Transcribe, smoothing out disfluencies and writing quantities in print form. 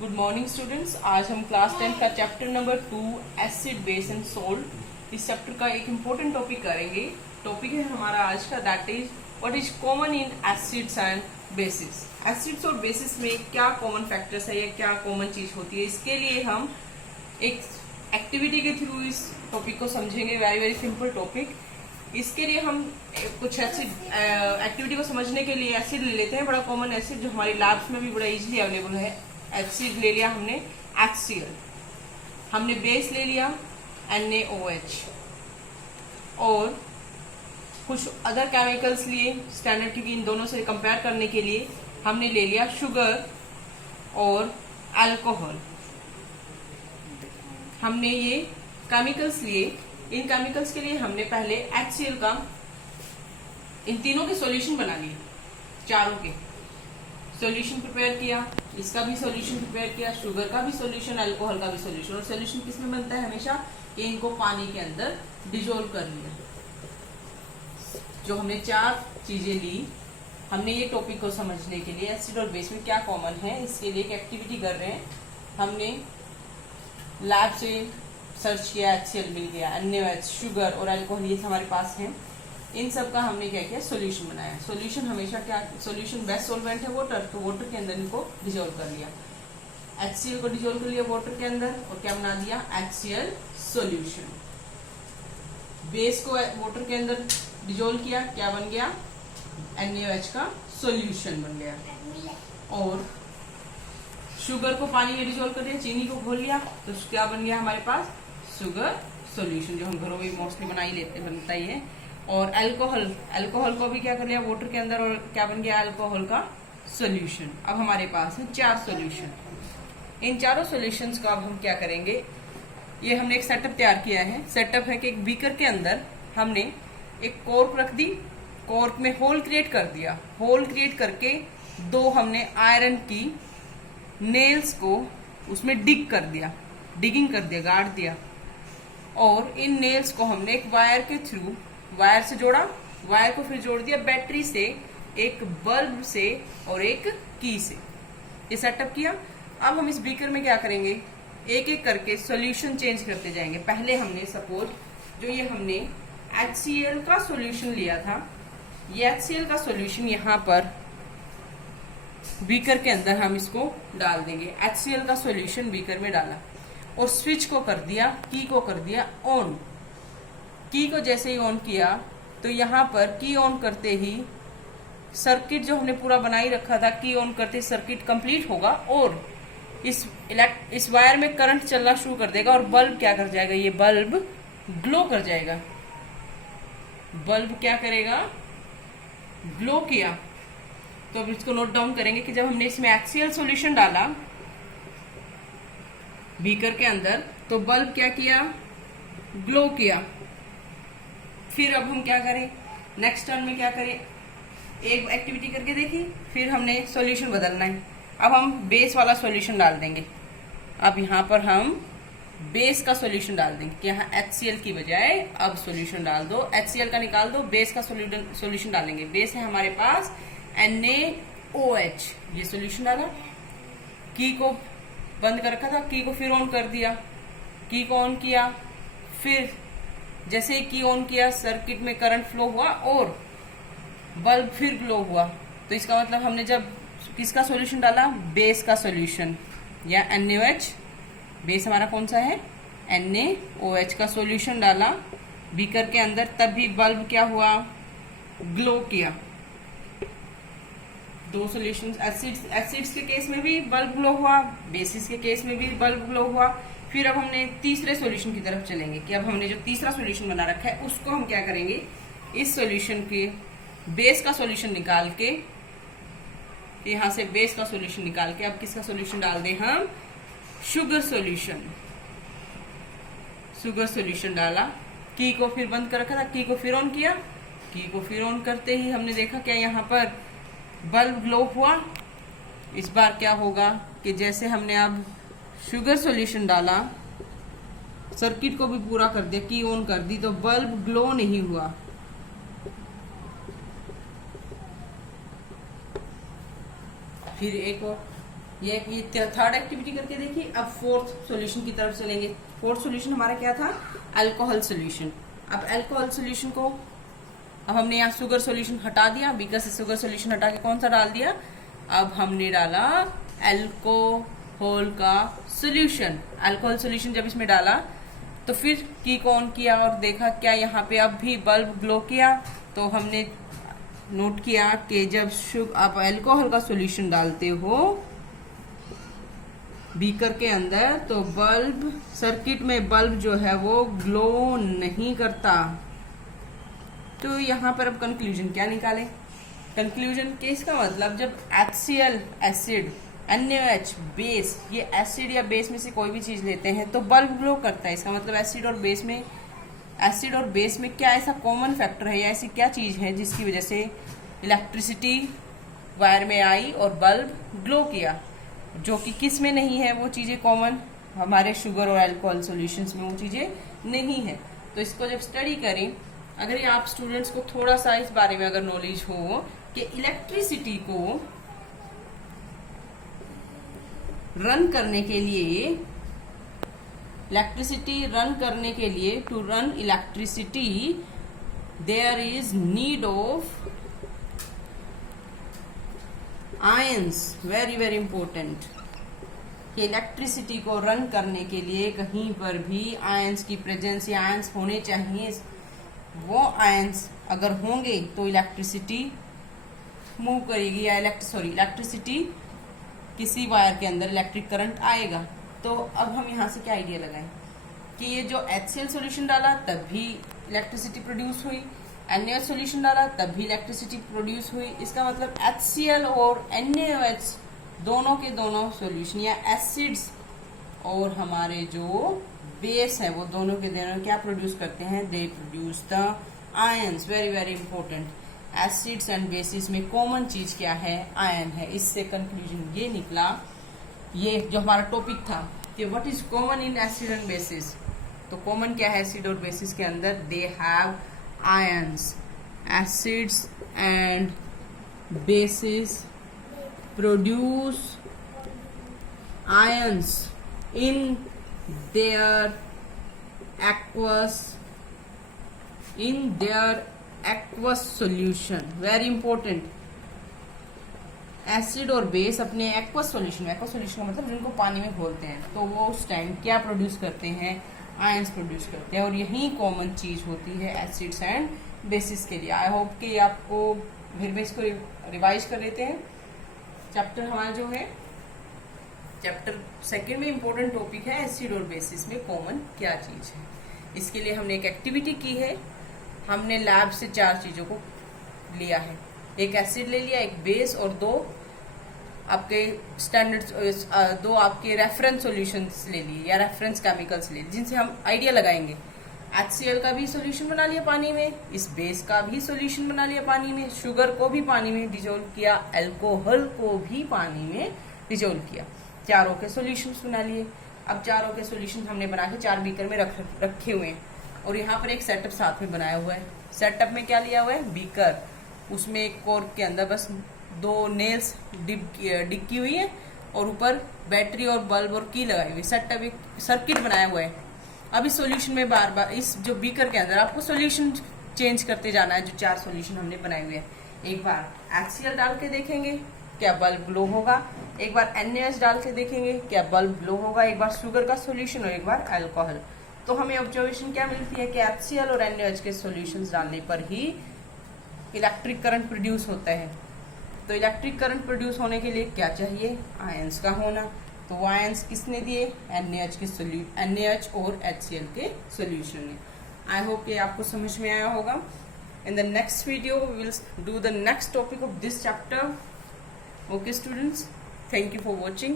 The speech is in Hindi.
Good morning students. आज हम क्लास 10 का chapter number 2 acid base and salt इस चैप्टर का एक इम्पोर्टेंट टॉपिक करेंगे। टॉपिक है हमारा आज का, that is what is common in acids and bases. Acids और बेसिस में क्या कॉमन फैक्टर्स है या क्या कॉमन चीज होती है, इसके लिए हम एक एक्टिविटी के थ्रू इस टॉपिक को समझेंगे। Very simple topic. इसके लिए हम कुछ एसिड एक्टिविटी को समझने के लिए एसिड ले लेते हैं, बड़ा कॉमन एसिड जो हमारी लैब्स में भी बड़ा इजीली अवेलेबल है। एसिड ले लिया हमने HCl, हमने बेस ले लिया NaOH और कुछ अदर केमिकल्स लिए स्टैंडर्ड, क्योंकि इन दोनों से कंपेयर करने के लिए हमने ले लिया शुगर और अल्कोहल। हमने ये केमिकल्स लिए। इन केमिकल्स के लिए हमने पहले HCl का, इन तीनों के सॉल्यूशन बना लिए, चारों के सॉल्यूशन प्रिपेयर किया, इसका भी सॉल्यूशन प्रिपेयर किया, शुगर का भी सॉल्यूशन, अल्कोहल का भी सॉल्यूशन। और सॉल्यूशन किसमें बनता है हमेशा, कि इनको पानी के अंदर डिजोल्व कर लिया। जो हमने चार चीजें ली, हमने ये टॉपिक को समझने के लिए एसिड और बेस में क्या कॉमन है, इसके लिए एक एक्टिविटी कर रहे हैं। हमने लैब से सर्च किया, HCl मिल गया, NaOH, शुगर और अल्कोहल ये हमारे पास है। इन सब का हमने क्या किया, सॉल्यूशन बनाया। सॉल्यूशन हमेशा क्या, सॉल्यूशन बेस्ट सॉल्वेंट है वाटर, तो वाटर के अंदर इनको डिजोल्व कर लिया। HCl को डिजोल्व कर लिया वाटर के अंदर और क्या बना दिया, HCl सॉल्यूशन। बेस को वाटर के अंदर डिजोल्व किया, क्या बन गया, NaOH का सॉल्यूशन बन गया। और शुगर को पानी में डिजोल्व कर दिया, चीनी को घोल लिया, तो क्या बन गया हमारे पास, शुगर सॉल्यूशन, जो हम घरों में मोस्टली बना ही लेते, बनता ही है। और अल्कोहल को भी क्या कर लिया वाटर के अंदर, और क्या बन गया, अल्कोहल का सॉल्यूशन। अब हमारे पास है चार सॉल्यूशन। इन चारों सॉल्यूशंस का अब हम क्या करेंगे, ये हमने एक सेटअप तैयार किया है। सेटअप है कि एक बीकर के अंदर हमने एक कॉर्क रख दी, कॉर्क में होल क्रिएट कर दिया। होल क्रिएट करके दो हमने आयरन की नेल्स को उसमें डिगिंग कर दिया, गाड़ दिया। और इन नेल्स को हमने एक वायर के थ्रू, वायर से जोड़ा, वायर को फिर जोड़ दिया बैटरी से, एक बल्ब से और एक की से। ये सेटअप किया। अब हम इस बीकर में क्या करेंगे, एक एक करके सॉल्यूशन चेंज करते जाएंगे। पहले हमने सपोज जो ये हमने HCl का सॉल्यूशन लिया था, ये HCl का सॉल्यूशन यहाँ पर बीकर के अंदर हम इसको डाल देंगे। HCl का सॉल्यूशन बीकर में डाला और स्विच को कर दिया, की को कर दिया ऑन। की को जैसे ही ऑन किया तो यहाँ पर की ऑन करते ही सर्किट जो हमने पूरा बना ही रखा था, की ऑन करते सर्किट कंप्लीट होगा और इस वायर में करंट चलना शुरू कर देगा और बल्ब क्या कर जाएगा, ये बल्ब ग्लो कर जाएगा। बल्ब क्या करेगा, ग्लो किया। तो अब इसको नोट डाउन करेंगे कि जब हमने इसमें HCl सॉल्यूशन डाला बीकर के अंदर, तो बल्ब क्या किया, ग्लो किया। फिर अब हम क्या करें, नेक्स्ट टर्न में क्या करें, एक एक्टिविटी करके देखी, फिर हमने सॉल्यूशन बदलना है। अब हम बेस वाला सॉल्यूशन डाल देंगे। अब यहाँ पर हम बेस का सॉल्यूशन डाल देंगे कि यहाँ HCl की बजाय अब सॉल्यूशन डाल दो, HCl का निकाल दो, बेस का सॉल्यूशन डालेंगे। बेस है हमारे पास NaOH, ये सॉल्यूशन डाला, की को बंद कर रखा था, की को फिर ऑन कर दिया, की को ऑन किया, फिर जैसे ही की ऑन किया सर्किट में करंट फ्लो हुआ और बल्ब फिर ग्लो हुआ। तो इसका मतलब हमने जब किसका सॉल्यूशन डाला, बेस का सॉल्यूशन या NaOH, बेस हमारा कौन सा है, NaOH का सॉल्यूशन डाला बीकर के अंदर, तब भी बल्ब क्या हुआ, ग्लो किया। दो सॉल्यूशंस, एसिड्स के केस में भी बल्ब ग्लो हुआ, बेसिस के केस में भी बल्ब ग्लो हुआ। फिर अब हमने तीसरे सॉल्यूशन की तरफ चलेंगे कि अब हमने जो तीसरा सॉल्यूशन बना रखा है उसको हम क्या करेंगे, इस सॉल्यूशन के बेस का सॉल्यूशन निकाल के, यहाँ से बेस का सॉल्यूशन निकाल के अब किसका सॉल्यूशन डाल दें हम, शुगर सॉल्यूशन। शुगर सॉल्यूशन डाला, की को फिर बंद कर रखा था, की को फिर ऑन किया, की को फिर ऑन करते ही हमने देखा क्या यहाँ पर बल्ब ग्लो हुआ। इस बार क्या होगा कि जैसे हमने अब शुगर सॉल्यूशन डाला, सर्किट को भी पूरा कर दिया, की ऑन कर दी, तो बल्ब ग्लो नहीं हुआ। फिर एक और ये थर्ड एक्टिविटी करके देखिए। अब फोर्थ सॉल्यूशन की तरफ चलेंगे। फोर्थ सॉल्यूशन हमारा क्या था? Alcohol solution. अब अल्कोहल सॉल्यूशन को, अब हमने यहाँ शुगर सॉल्यूशन हटा दिया, बीकर से शुगर सॉल्यूशन हटा के कौन सा डाल दिया? अब हमने डाला अल्कोहल का सॉल्यूशन। अल्कोहल सॉल्यूशन जब इसमें डाला तो फिर की कौन किया और देखा क्या यहाँ पे अब भी बल्ब ग्लो किया। तो हमने नोट किया कि जब आप अल्कोहल का सॉल्यूशन डालते हो बीकर के अंदर तो बल्ब, सर्किट में बल्ब जो है वो ग्लो नहीं करता। तो यहाँ पर अब कंक्लूजन क्या निकाले? कंक्लूजन के इसका मतलब जब HCl एसिड, NaOH बेस, ये एसिड या बेस में से कोई भी चीज लेते हैं तो बल्ब ग्लो करता है। इसका मतलब एसिड और बेस में क्या ऐसा कॉमन फैक्टर है या ऐसी क्या चीज है जिसकी वजह से इलेक्ट्रिसिटी वायर में आई और बल्ब ग्लो किया, जो कि किस में नहीं है? वो चीजें कॉमन हमारे शुगर और अल्कोहल सॉल्यूशंस में वो चीजें नहीं है। तो इसको जब स्टडी करें, अगर ये आप स्टूडेंट्स को थोड़ा सा इस बारे में अगर नॉलेज हो कि इलेक्ट्रिसिटी को रन करने के लिए, to run electricity there is need of ions. Very very important कि इलेक्ट्रिसिटी को रन करने के लिए कहीं पर भी आयंस की प्रेजेंस या आयंस होने चाहिए। वो आयंस अगर होंगे तो इलेक्ट्रिसिटी मूव करेगी या इलेक्ट्रिसिटी किसी वायर के अंदर इलेक्ट्रिक करंट आएगा। तो अब हम यहाँ से क्या आइडिया लगाएं कि ये जो HCl सॉल्यूशन डाला तब भी इलेक्ट्रिसिटी प्रोड्यूस हुई, NaOH सॉल्यूशन डाला तब भी इलेक्ट्रिसिटी प्रोड्यूस हुई। इसका मतलब HCl और NaOH दोनों के दोनों सॉल्यूशन या एसिड्स और हमारे जो बेस है वो दोनों के दोनों क्या प्रोड्यूस करते हैं? They produce the ions. Very very important. Acids and bases में कॉमन चीज क्या है? आयन है। इससे कंक्लूजन ये निकला, ये जो हमारा टॉपिक था कि what is common in acid and bases. तो कॉमन क्या है एसिड और बेसिस के अंदर? They have ions. Acids and bases produce ions in their aqueous solution. Very important. Acid और बेस अपने एक्वस सॉल्यूशन का मतलब जिनको पानी में घोलते हैं तो वो उस टाइम क्या प्रोड्यूस करते हैं? आयंस प्रोड्यूस करते हैं। और यही कॉमन चीज होती है एसिड्स एंड बेसिस के लिए। आई होप कि आपको फिर भी इसको रिवाइज कर लेते हैं। चैप्टर हमारा जो है चैप्टर सेकंड में इंपॉर्टेंट टॉपिक है एसिड और बेसिस में कॉमन क्या चीज है। इसके लिए हमने एक एक्टिविटी की है। हमने लैब से 4 चीजों को लिया है। एक एसिड ले लिया, एक बेस और 2 आपके स्टैंडर्ड 2 आपके रेफरेंस सॉल्यूशंस ले लिए या रेफरेंस केमिकल्स ले लिए जिनसे हम आइडिया लगाएंगे। HCl का भी सॉल्यूशन बना लिया पानी में, इस बेस का भी सॉल्यूशन बना लिया पानी में, शुगर को भी पानी में डिजोल्व किया, अल्कोहल को भी पानी में डिजोल्व किया। चारों के सॉल्यूशंस बना लिए। अब चारों के सॉल्यूशन हमने बना के 4 बीकर में रखे हुए हैं और यहाँ पर एक सेटअप साथ में बनाया हुआ है। सेटअप में क्या लिया हुआ है? बीकर, उसमें एक कॉर्क के अंदर बस 2 नेल्स डिप की हुई है और ऊपर बैटरी और बल्ब और की लगाई हुई। सेटअप एक सर्किट बनाया हुआ है। अब इस सॉल्यूशन में बार बार इस जो बीकर के अंदर आपको सॉल्यूशन चेंज करते जाना है। जो 4 सॉल्यूशन हमने बनाए हुए हैं, एक बार HCl डाल के देखेंगे क्या बल्ब ग्लो होगा, एक बार NaOH डाल के देखेंगे क्या बल्ब ग्लो होगा, एक बार शुगर का सॉल्यूशन और एक बार अल्कोहल। तो हमें ऑब्जर्वेशन क्या मिलती है कि HCl और NaOH के सॉल्यूशंस डालने पर ही इलेक्ट्रिक करंट प्रोड्यूस होता है। तो इलेक्ट्रिक करंट प्रोड्यूस होने के लिए क्या चाहिए? आयंस का होना। तो वो आयंस किसने दिए? NaOH और HCl के सॉल्यूशन ने। आई होप कि आपको समझ में आया होगा। In the next video we will do the next topic of this chapter. Okay students, thank you for watching.